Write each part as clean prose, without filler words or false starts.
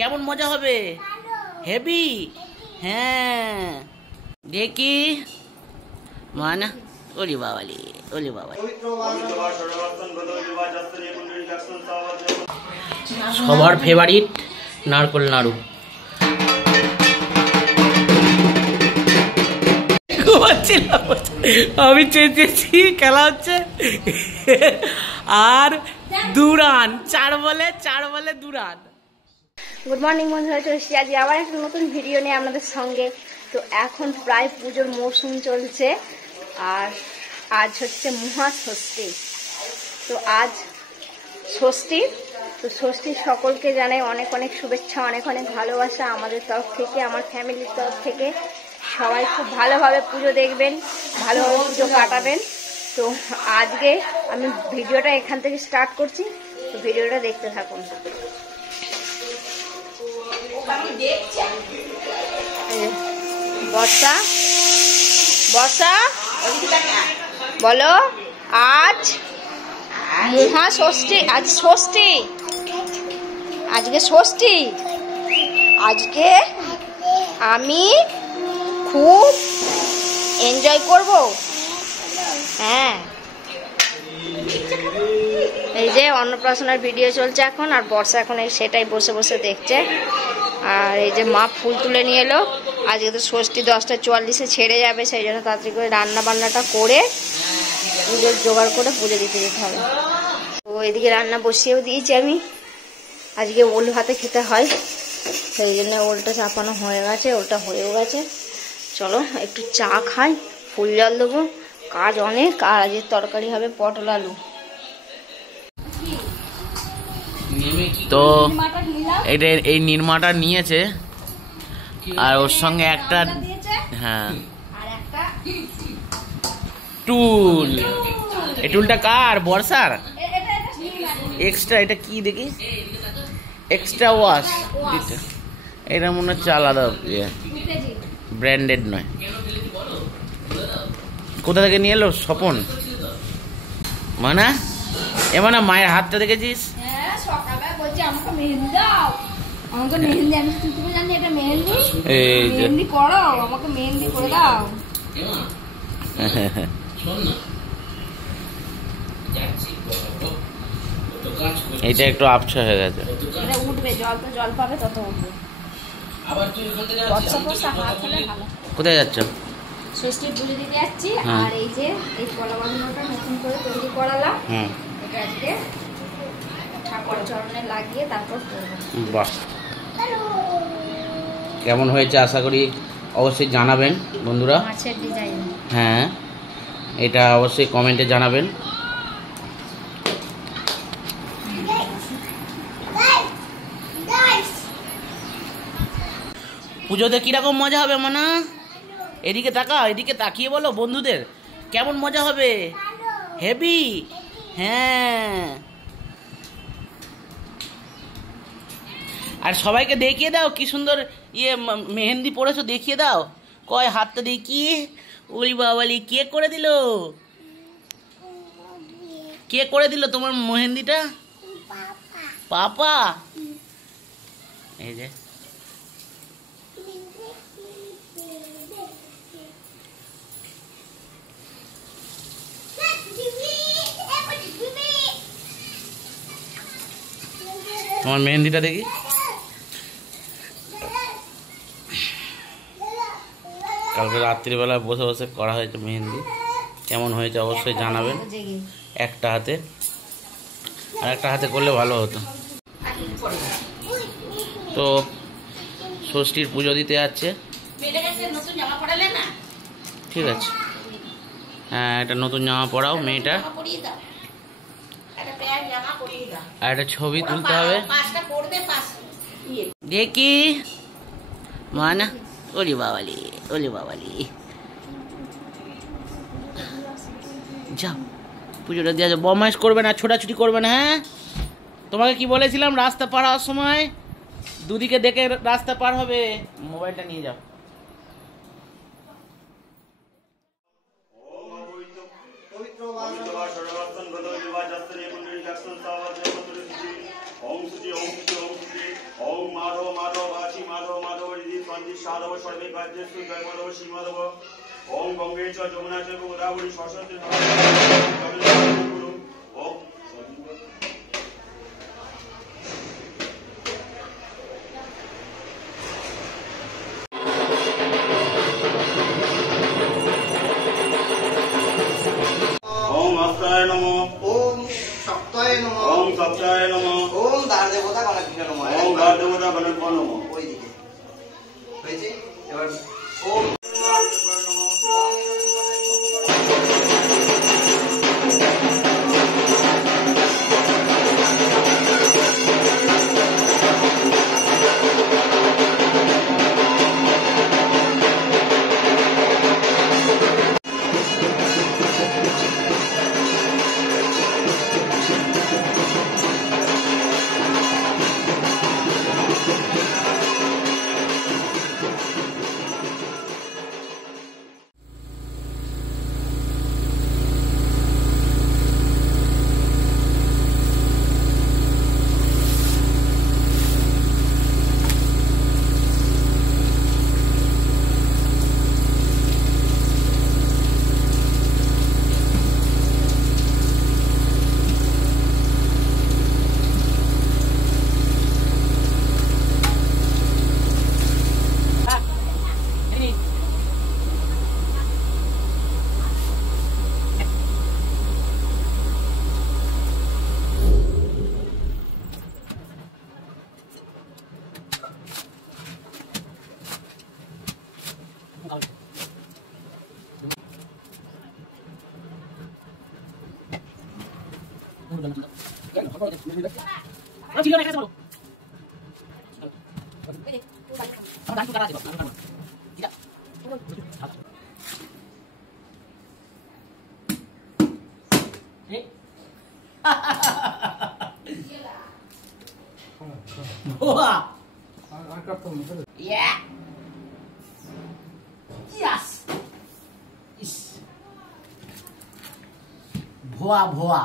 কেমন মজা হবে? হেভি। হ্যাঁ দেখি মানা। ওলি বাবালি, ওলি বাবা। সবার ফেভারিট নারকোল নাড়ু। আমি চেয়েছি খেলা হচ্ছে আর 2 রান, 4 বলে 2 রান। গুড মর্নিং বন্ধুরা, চলছি আজ আবার একটা নতুন ভিডিও নিয়ে আপনাদের সঙ্গে। তো এখন প্রায় পুজোর মৌসুম চলছে আর আজ হচ্ছে মহাষষ্ঠী। তো আজ ষষ্ঠী, তো ষষ্ঠীর সকলকে জানাই অনেক অনেক শুভেচ্ছা, অনেক অনেক ভালোবাসা আমাদের তরফ থেকে, আমার ফ্যামিলির তরফ থেকে। সবাই খুব ভালোভাবে পুজো দেখবেন, ভালোভাবে পুজো কাটাবেন। তো আজকে আমি ভিডিওটা এখান থেকে স্টার্ট করছি, তো ভিডিওটা দেখতে থাকুন। বর্ষা বর্ষা বলো, আজ মহাষষ্ঠী, আজ ষষ্ঠী, আজকে ষষ্ঠী। আজকে আমি খুব এনজয় করব। হ্যাঁ, এই যে অন্নপ্রাশনের ভিডিও চলছে এখন, আর বর্ষা এখন সেটাই বসে বসে দেখছে। আর এই যে মা ফুল তুলে নিয়ে এলো। আজকে তো ষষ্ঠী 10:44 ছেড়ে যাবে, সেই জন্য তাড়াতাড়ি করে রান্না বান্নাটা করে পুজোর জোগাড় করে পুজো দিতে যেতে হবে। তো এদিকে রান্না বসিয়েও দিয়েছি আমি। আজকে ওল ভাতে খেতে হয়, সেই জন্য ওলটা চাপানো হয়ে গেছে, ওলটা হয়েও গেছে। চলো একটু চা খাই, ফুল জল দেবো, কাজ অনেক। আর আজকের তরকারি হবে পটল আলু। তো এটা এই নির্মাটা নিয়েছে আর ওর সঙ্গে একটা হ্যাঁ টুল। এই টুলটা কার? বর্ষার এক্সট্রা। এটা কি দেখি? Extra wash. এটা মনে হচ্ছে আলাদা, ব্র্যান্ডেড নয়। কোথা থেকে নিয়ে এলো? স্বপন মানা এমন মায়ের হাতটা দেখেছিস? আমাকে মেহেন্দি দাও, আমাকে মেহেন্দি, আমি তুমি জানি এটা মেহেন্দি, মেহেন্দি করো, আমাকে মেহেন্দি করে দাও। এইটা একটু আবছা হয়ে গেছে। এটা উঠবে, জল তো জল পাবে তত উঠবে। কোথায় যাচ্ছ? ষষ্ঠীর পুজো দিতে যাচ্ছি। আর এই যে এই কলা বাঁধানোটা নতুন করে তৈরি করালাম, এটা আজকে ঠাকুরের চরণে লাগিয়ে তারপর করবো। বাহ, কেমন হয়েছে আশা করি অবশ্যই জানাবেন বন্ধুরা। মাছের ডিজাইন, হ্যাঁ এটা অবশ্যই কমেন্টে জানাবেন। পুজোতে কিরকম মজা হবে মানা? এদিকে তাকাও, এদিকে তাকিয়ে বলো বন্ধুদের কেমন মজা হবে। হেভি। হ্যাঁ, আর সবাইকে দেখিয়ে দাও কি সুন্দর মেহেন্দি পড়েছো, দেখিয়ে দাও। কয় হাতটা দেখি। ওলি বাবালি, কে করে দিল? কে করে দিল তোমার মেহেন্দিটা? পাপা। এই যে তোমার মেহেন্দিটা দেখি। কালকে রাত্রিবেলা বসে বসে করা হয়েছে মেহেন্দি। কেমন হয়েছে অবশ্যই জানাবেন। একটা হাতে, আর একটা হাতে করলে ভালো হতো। তো ষষ্ঠীর পুজো দিতে যাচ্ছে, ঠিক আছে? হ্যাঁ, একটা নতুন জামা পরাও মেয়েটা, আর একটা ছবি তুলতে হবে। দেখি মানা। ওলি বাবালি, ওলি বাবালি। যাও পুজোটা দিয়ে যাও। বদমাইশ করবে না, ছোটাছুটি করবে না। হ্যাঁ, তোমাকে কি বলেছিলাম রাস্তা পার হওয়ার সময় দুদিকে দেখে রাস্তা পার হবে। মোবাইলটা নিয়ে যাও। ओम सुचि ओम सुचि ओम सुचि ओम माधव माधव वाची माधव माधव रिधि स्वांति साधव सर्वे कार्येषु जय माधव श्री माधव ओम गंगे च जमुना च गोदावरी सरस्वती गुरु ओम ओम अस्ताय नमो ओम सप्ताय नमः ओम सत्याय नमो ओम দ্বার দেবতা গণেশ নমঃ ओम गाद देवता गणेश नमो ওইদিকে হয়েছে এবার ওম Yeah. Yes. Is. ভোয়া ভোয়া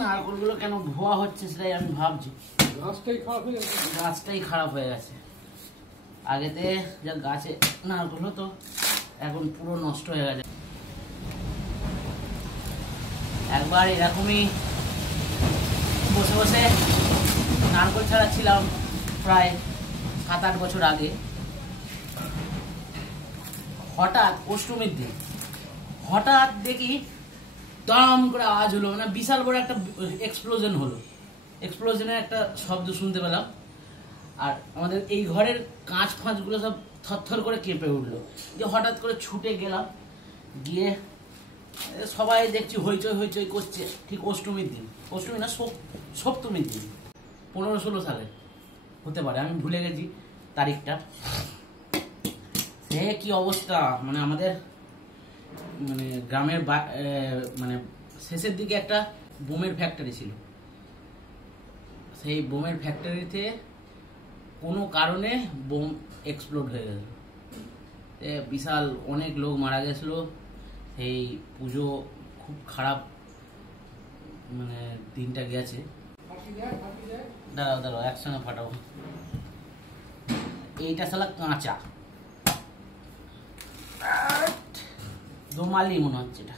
নারকলগুলো কেন ভোয়া হচ্ছে সেটাই আমি ভাবছি। গাছটাই খারাপ হয়ে গেছে। আগেতে যা গাছে নারকল হতো এখন পুরো নষ্ট হয়ে গেছে। একবার এরকমই বসে বসে নারকল ছাড়া ছিলাম প্রায় 7-8 বছর আগে। হঠাৎ অষ্টমীর দিন হঠাৎ দেখি দাম করে আওয়াজ হলো, মানে বিশাল বড় একটা এক্সপ্লোশন হলো। এক্সপ্লোশনের একটা শব্দ শুনতে পেলাম, আর আমাদের এই ঘরের কাঁচ ফাঁচগুলো সব থরথর করে কেঁপে উঠলো। যে হঠাৎ করে ছুটে গেলাম, গিয়ে সবাই দেখছি হইচই হইচই করছে। ঠিক অষ্টমীর দিন, অষ্টমী না সপ্তমীর দিন, 15-16 সালে হতে পারে, আমি ভুলে গেছি তারিখটা। সে কি অবস্থা, মানে আমাদের মানে গ্রামের মানে শেষের দিকে একটা বোমের ফ্যাক্টরি ছিল। সেই বোমের ফ্যাক্টরিতে কোনো কারণে বোম এক্সপ্লোড হয়ে গেল, বিশাল অনেক লোক মারা গেছিল। সেই পুজো খুব খারাপ মানে দিনটা গেছে। দাঁড়াও দাঁড়াও একসঙ্গে ফাটাবো। এইটা শালা কাঁচা দোমালি মনে হচ্ছে এটা।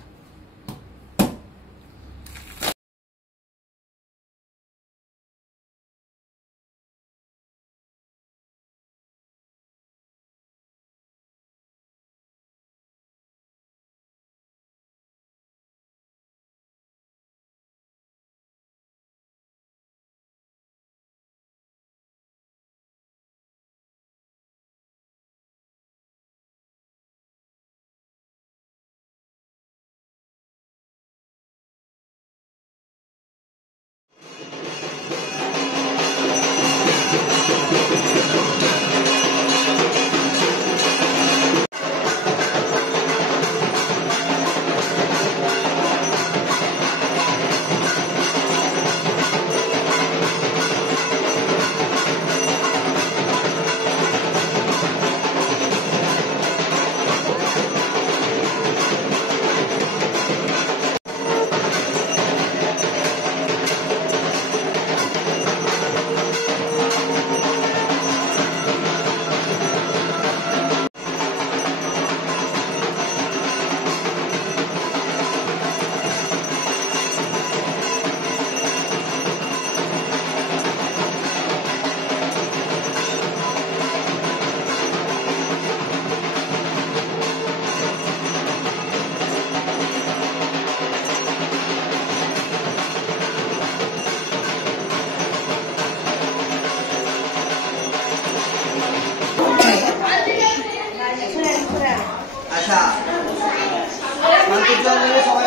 জলে সবাই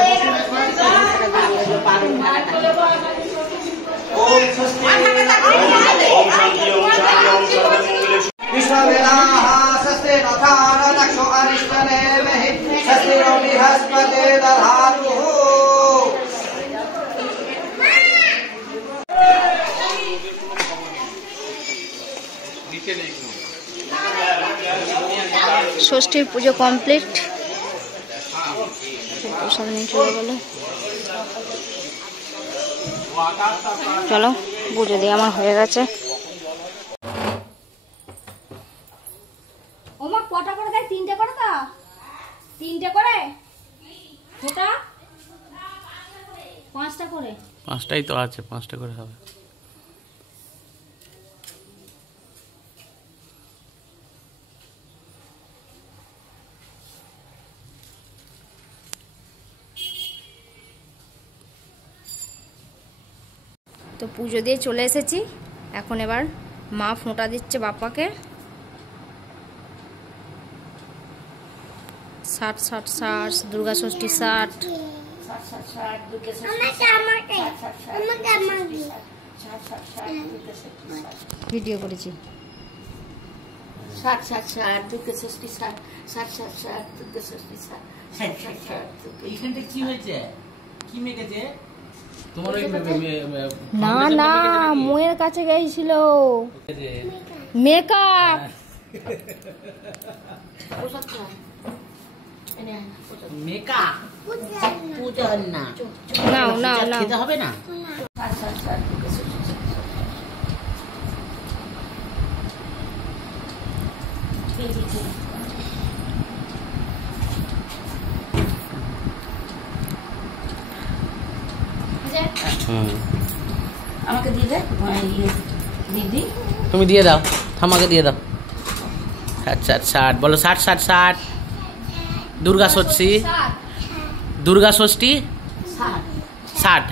ওম স্বস্তি ওম শান্তি ওম শান্তি ওম সর্বমঙ্গলে विश्ववेदाः स्वस्ति नथानो दक्षो अरिष्टनेमिः स्वस्ति नो बृहस्पति दधातुः ষষ্ঠীর পুজো কমপ্লিট। প্রসাদ নিয়ে চলে গেল। চলো পুজো দিয়ে আমার হয়ে গেছে। ওমা কটা করে দেয়? 3টে করে তো? 3টে করে? ওটা 5টা করে। 5টাই তো আছে, 5টা করে হবে। তো পুজো দিয়ে চলে এসেছি। এখন এবার মা ফোঁটা দিচ্ছে বাপ্পাকে। 60 দুর্গা ষষ্ঠী 60। ভিডিও করেছি। 60 দুর্গা ষষ্ঠী 60 দুর্গা ষষ্ঠী 60 এইখানটা কি হয়েছে? কি মেকেছে তোমার? ওই না না, মোয়ের কাছে গেছিল মেকআপ। মেকা পূজা না, নাও নাও নাও। খেতে হবে না। আমাকে দিলে দিদি তুমি দিয়ে দাও, আমাকে দিয়ে দাও। 60 বলো। 60 দুর্গা ষষ্ঠী, দুর্গা ষষ্ঠী 60।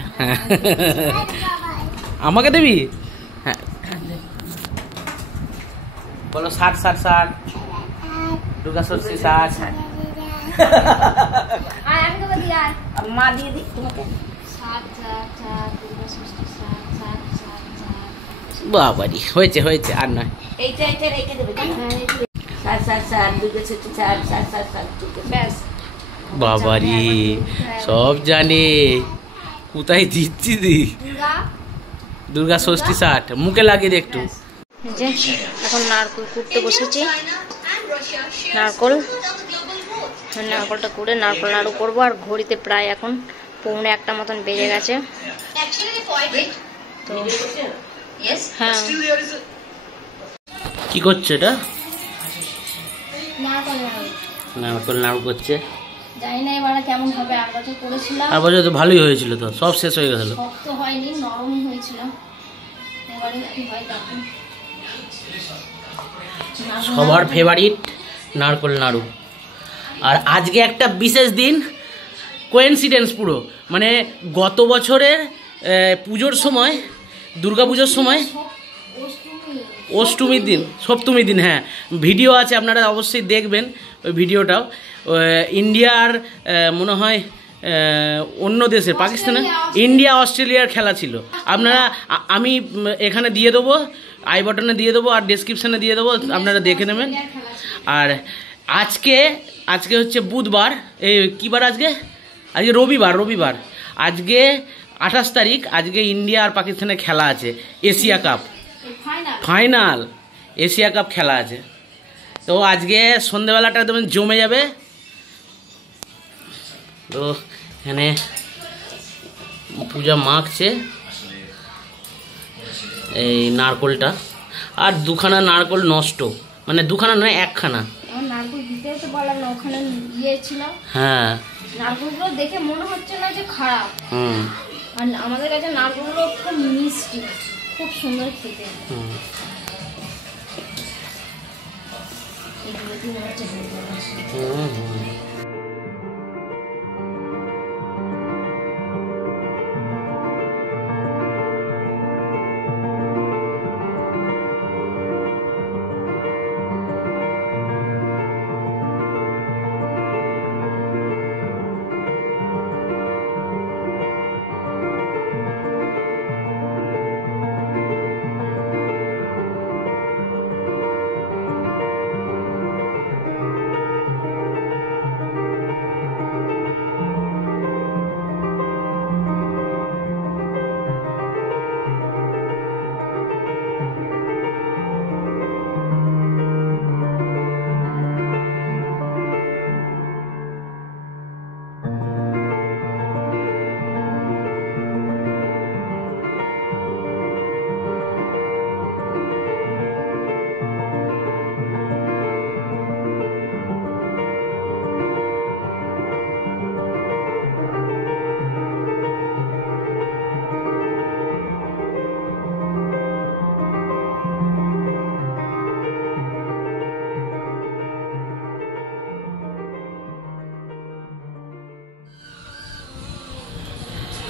আমাকে দেবি? হ্যাঁ বলো 60 দুর্গা ষষ্ঠী 60। আর আমি তোকে দিই। আর মা দিয়ে দিই তোমাকে। 60 দুর্গা ষষ্ঠী 60 বাবারি হয়েছে হয়েছে, আর নয়। এইটা রেখে দেবে। 60 দুর্গা ষষ্ঠী 60 ব্যাস। বাবারি সব জানে। কোথায় দিচ্ছি দি? দুর্গা ষষ্ঠী 60 মুখে লাগিয়ে দে একটু। যে এখন নারকেল কুটতে বসেছি। নারকেলটা কুড়ে নারকেল নাড়ু করবো। আর ঘড়িতে প্রায় এখন 1:45 মতন বেজে গেছে। তো হ্যাঁ, কি করছে এটা? নারকেল নাড়ু। নারকেল নাড়ু করছে। জানি না এবারে কেমন হবে। আর বছর করেছিলাম, আর বছর তো ভালোই হয়েছিল, তো সব শেষ হয়ে গেল। শক্ত হয়নি, নরমই হয়েছিল। এবারে কি হয় দেখুন। সবার ফেভারিট নারকেল নাড়ু। আর আজকে একটা বিশেষ দিন, কোইন্সিডেন্স পুরো। মানে গত বছরের পুজোর সময়, দুর্গা পুজোর সময় অষ্টমীর দিন, সপ্তমীর দিন, হ্যাঁ ভিডিও আছে, আপনারা অবশ্যই দেখবেন ওই ভিডিওটাও। ইন্ডিয়ার মনে হয় অন্য দেশের, পাকিস্তানে, ইন্ডিয়া অস্ট্রেলিয়ার খেলা ছিল। আপনারা আমি এখানে দিয়ে দেবো, আই বাটনে দিয়ে দেবো আর ডেসক্রিপশানে দিয়ে দেবো, আপনারা দেখে নেবেন। আর আজকে হচ্ছে বুধবার, এই কী বার আজকে? আজকে রবিবার। আজকে 28 তারিখ। আজকে ইন্ডিয়া আর পাকিস্তানের খেলা আছে, Asia cup final. Asia cup খেলা আছে। তো আজকে সন্ধ্যেবেলাটা একদম জমে যাবে। তো এখানে পূজা মাখছে এই নারকলটা। আর 2খানা নারকল নষ্ট, মানে 2খানা নয়, 1খানা। আমার নারকেল দিতে তো বললাম না, ওখানে ইয়ে ছিল। হ্যাঁ, নারকেলগুলো দেখে মনে হচ্ছে না যে খারাপ। হুম আর আমাদের কাছে নারকেলগুলো খুব মিষ্টি, খুব সুন্দর খেতে। হুম। এগুলো দিয়ে মনে হচ্ছে হয়ে যাবে। হুম হুম।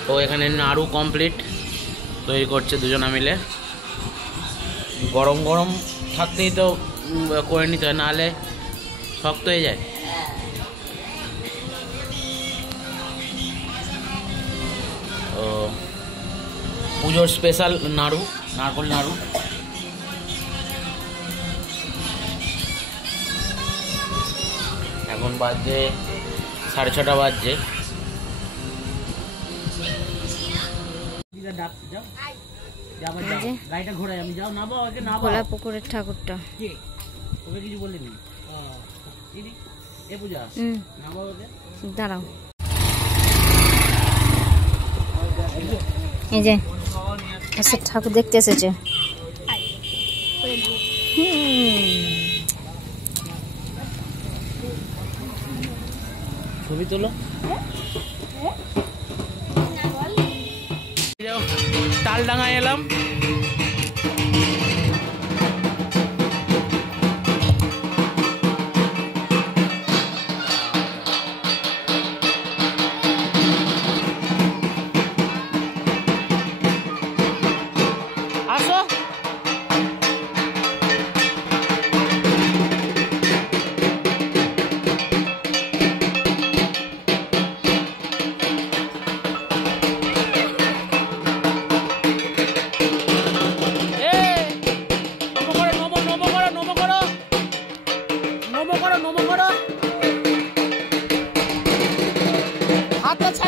তো এখানে নাড়ু কমপ্লিট তৈরি করছে দুজনা মিলে। গরম গরম থাকতেই তো করে নিতে হয়, নাহলে শক্ত হয়ে যায়। ও পুজোর স্পেশাল নাড়ু, নারকল নাড়ু। এখন বাজছে 6:30 বাজছে। ভোলা পুকুরের ঠাকুরটা দাঁড়াও, এই যে ঠাকুর দেখতে এসেছে। ছবি তোলো। তালডাঙ্গায় এলাম। আসো।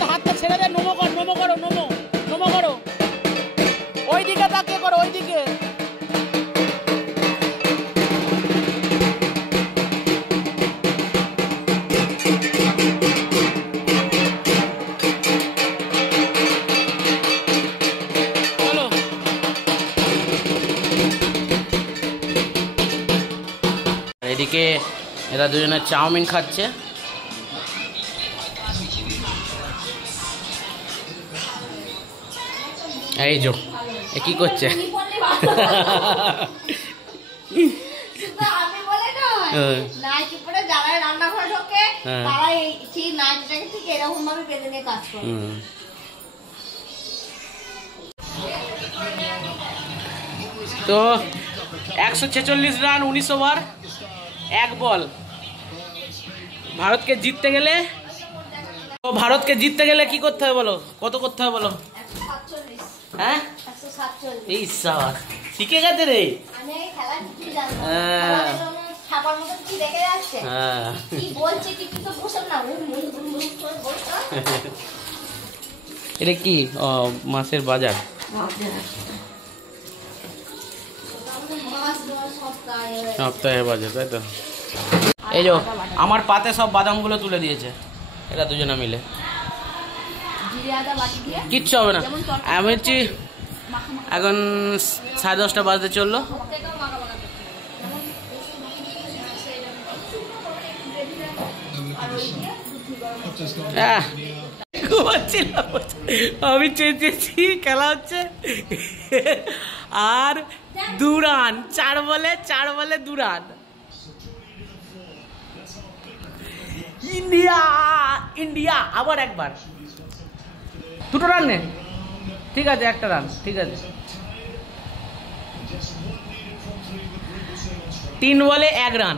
হাতটা ছেড়ে দে, নমো কর, নমো করো, নমো নমো করো। ওইদিকে তাকিয়ে করো, ওইদিকে। চলো। এদিকে এরা দুজনে চাউমিন খাচ্ছে। এই যো এ কি করছে? তো 146 রান 19 ওভার 1 বল। ভারতকে জিততে গেলে কি করতে হবে বলো? কত করতে হবে বলো? হ্যাঁ এই সাবাস শিখে গেছে রে। এটা কি? ও মাছের বাজার। সপ্তাহে বাজার, তাই তো। এই যে আমার পাতে সব বাদামগুলো তুলে দিয়েছে এরা দুজনে মিলে। কিচ্ছু হবে না। আমি হচ্ছি এখন 10:30 বাজতে চললো। আমি চেয়েছি খেলা হচ্ছে আর 2 রান, 4 বলে 2 রান। ইন্ডিয়া আবার একবার 2 রান নেই, ঠিক আছে 1 রান, ঠিক আছে। 3 বলে 1 রান।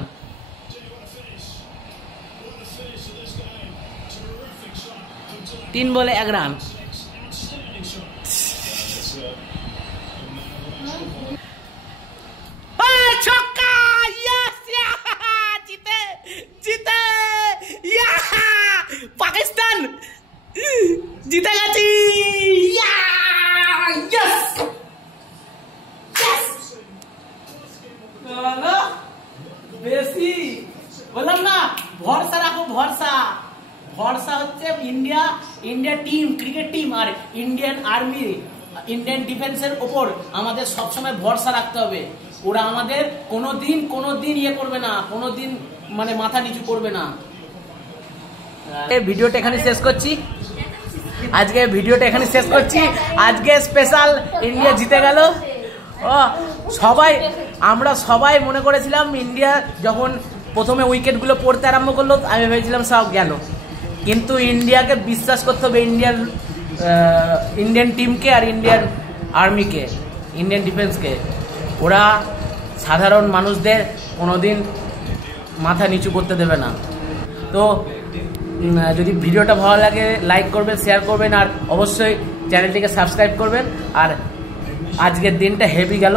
ছক্কা! জিতে পাকিস্তান জিতে গেছি। বেশি বললাম না, ভরসা রাখো, ভরসা হচ্ছে ইন্ডিয়া টিম, ক্রিকেট টিম আর ইন্ডিয়ান আর্মি, ইন্ডিয়ান ডিফেন্সের ওপর আমাদের সবসময় ভরসা রাখতে হবে। ওরা আমাদের কোনোদিন ইয়ে করবে না, কোনোদিন মানে মাথা নিচু করবে না। ভিডিওটা এখানে শেষ করছি। আজকে স্পেশাল ইন্ডিয়া জিতে গেল। আমরা সবাই মনে করেছিলাম ইন্ডিয়া যখন প্রথমে উইকেটগুলো পড়তে আরম্ভ করলো, আমি ভেবেছিলাম সব গেল, কিন্তু ইন্ডিয়াকে বিশ্বাস করতে হবে। ইন্ডিয়ান টিমকে আর ইন্ডিয়ান আর্মিকে, ইন্ডিয়ান ডিফেন্সকে। ওরা সাধারণ মানুষদের কোনোদিন মাথা নিচু করতে দেবে না। তো যদি ভিডিওটা ভালো লাগে লাইক করবেন, শেয়ার করবেন, আর অবশ্যই চ্যানেলটিকে সাবস্ক্রাইব করবেন। আর আজকের দিনটা হেভি গেল,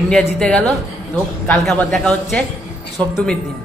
ইন্ডিয়া জিতে গেল। তো কালকে আবার দেখা হচ্ছে সপ্তমীর দিন।